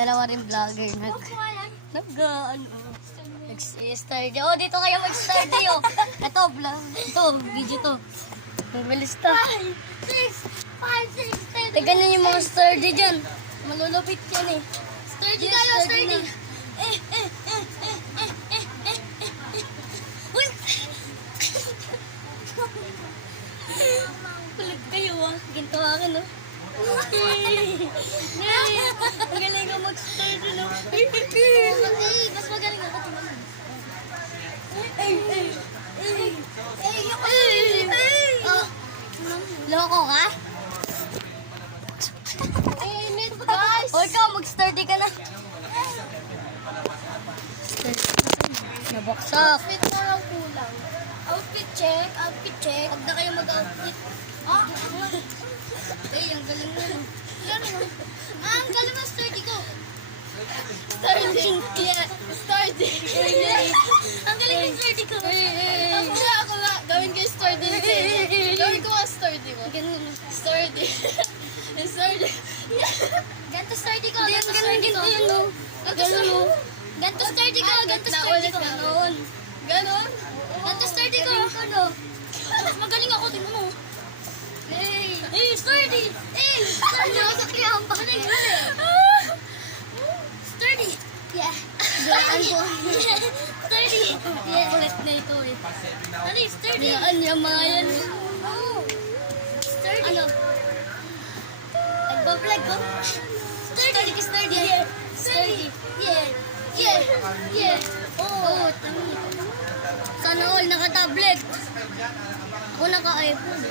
dalawa rin vlogger nag-study. Oh, dito kayo mag-study, oh. Ito, video to. Mabilis to. 5, 6, 5, 6, 7. Ganyan yung mga study dyan. Malulupit yan eh. Sturdy Yes, tayo, sturdy sturdy. Uy! Kulit kayo ah. Ginto akin oh. Ang galing ko mag-study no. Mas magaling ako tumaman. Loko ka? Init, guys. O ikaw, mag-study ka na. Nabaksak. Outfit na lang kulang. Outfit check, outfit check. Huwag na kayo mag-outfit. Ah, Ang galing mo. ang galing mo sturdy ko. Sturdy. Yeah, sturdy. Ang galing ng sturdy ko. Ako nga, gawin ko yung sturdy. Gawin ko nga sturdy mo. Sturdy. Sturdy. Ganto sturdy ko. Ganto sturdy ko. Ganto sturdy ko. Ganto sturdy ko. Ganon. Ganto sturdy ko. Mas magaling ako. Tingnan mo. Hey, sturdy. Hey, sturdy. Nakasaklihan pa. Sturdy. Yeah. Daan ko. Sturdy. Yeah. Kulit na ito eh. Ano yung sturdy? Daan niya mga yan. Sturdy. Ano? Nagbablog ko. Sturdy. Sturdy. Yeah. Sturdy. Yeah. Yeah. Yeah. Oo. Sana all naka-tablet. O naka-iPhone.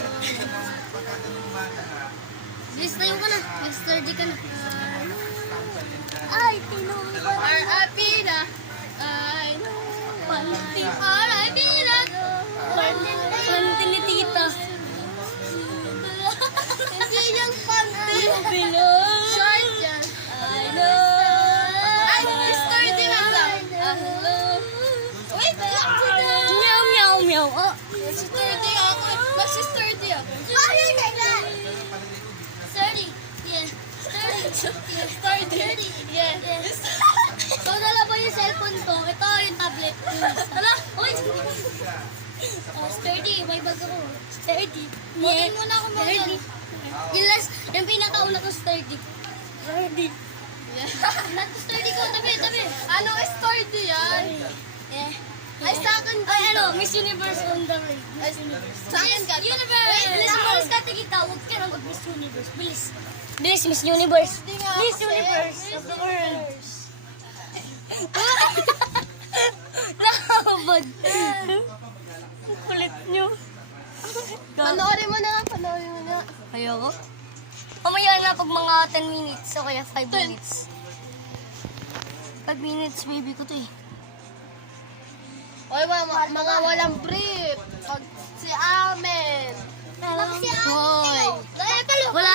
Bilis tayo ka na. Mag-study ka na. Ay, tinumba. R.I.P. na. I know. Panty. R.I.P. na. Panty ni tita. Hindi yung panty. Bilog. Short yan. I know. Ay, sturdy na lang. Wait, Meow, meow, meow. Oh. sturdy ako. Mas sturdy ako. Ay, sturdy. Yeah. Sturdy. Yeah. So, dala ba yung cellphone ko? Ito yung tablet. Hala, uy. Oh, sturdy. May bag ako. Sturdy. Bukin muna ako mga Sturdy. Yung last, yung pinakauna ko sturdy. Sturdy. Sturdy ko, tabi. Ano, sturdy yan? Yeah. Ay, sa akin ba? Ay, ano, Miss Universe on the way. Ay, sa akin ka. Wait, Miss Universe ka, tigita. Huwag ka na mag-Miss Universe. Bilis. Bilis, Miss Universe. Miss Universe of the world. Nakabad. Ang kulit nyo. Panoorin mo na. Ayoko. Mamaya na pag mga 10 minutes o kaya 5 minutes. 5 minutes, baby ko to eh. Oy, mga walang brief. Si Amen. Hoy. Wala